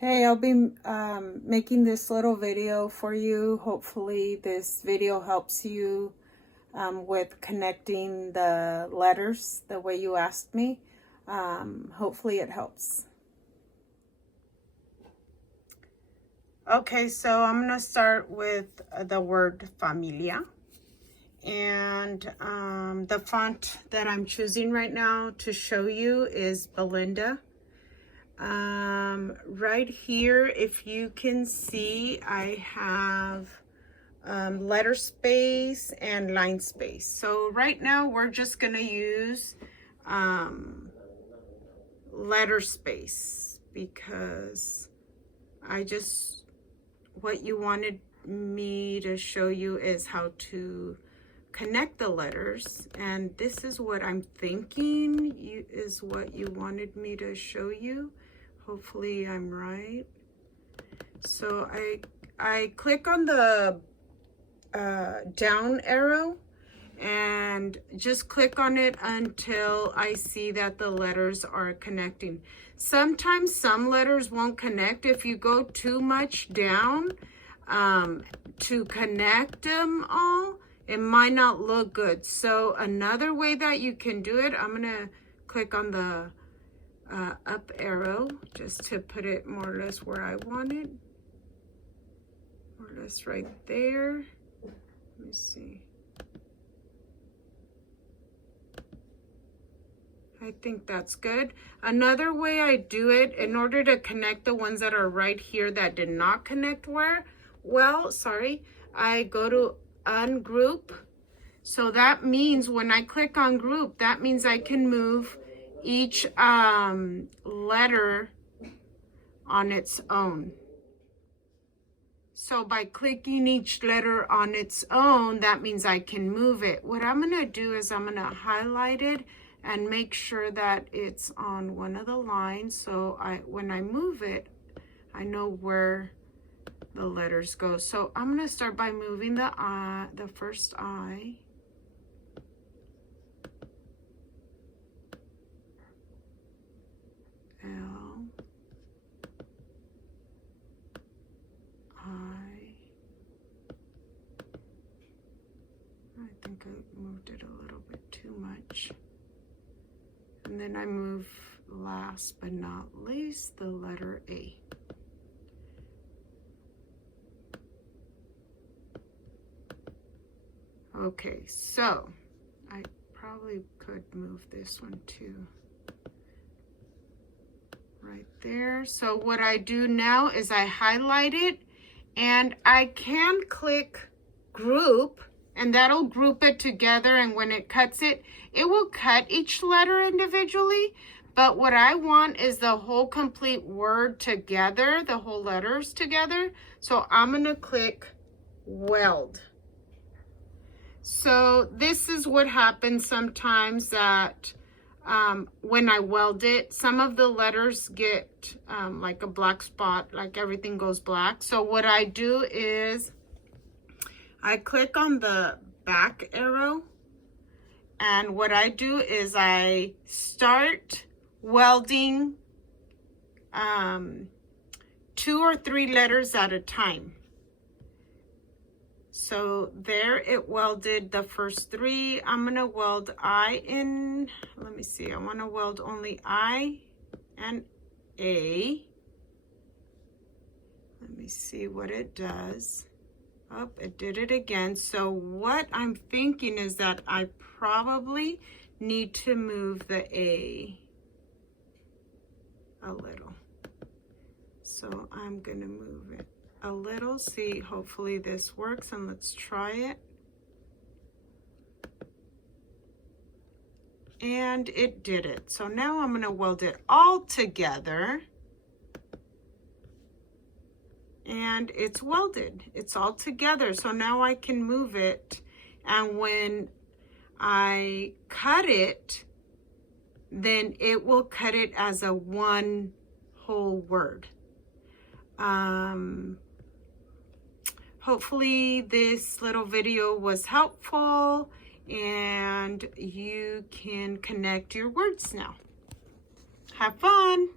Hey, I'll be making this little video for you. Hopefully this video helps you with connecting the letters the way you asked me. Hopefully it helps. Okay, so I'm going to start with the word familia. And the font that I'm choosing right now to show you is Belinda. Right here, if you can see, I have letter space and line space. So right now we're just going to use letter space because what you wanted me to show you is how to connect the letters, and this is what I'm thinking is what you wanted me to show you. Hopefully I'm right. So I click on the down arrow and just click on it until I see that the letters are connecting. Sometimes some letters won't connect if you go too much down to connect them all. It might not look good. So another way that you can do it, I'm gonna click on the up arrow just to put it more or less where I want it. More or less right there. Let me see. I think that's good. Another way I do it, in order to connect the ones that are right here that did not connect I go to ungroup. So that means when I click on group, that means I can move each letter on its own. So by clicking each letter on its own, that means I can move it. What I'm going to do is I'm going to highlight it and make sure that it's on one of the lines. So when I move it, I know where the letters go. So I'm going to start by moving the first I. L. I think I moved it a little bit too much. And then I move, last but not least, the letter A. Okay, so I probably could move this one too. Right there. So what I do now is I highlight it and I can click group and that'll group it together, and when it cuts it, it will cut each letter individually. But what I want is the whole complete word together, the whole letters together. So I'm going to click weld. So this is what happens sometimes that when I weld it, some of the letters get like a black spot, like everything goes black. So what I do is I click on the back arrow, and what I do is I start welding 2 or 3 letters at a time. So there it welded the first 3. I'm going to weld I in, let me see, I want to weld only I and A. Let me see what it does. Oh, it did it again. So what I'm thinking is that I probably need to move the A a little. So I'm going to move it a little. See, hopefully this works, and let's try it. And it did it. So now I'm going to weld it all together. And it's welded. It's all together. So now I can move it. And when I cut it, then it will cut it as a one whole word. Hopefully this little video was helpful and you can connect your words now. Have fun.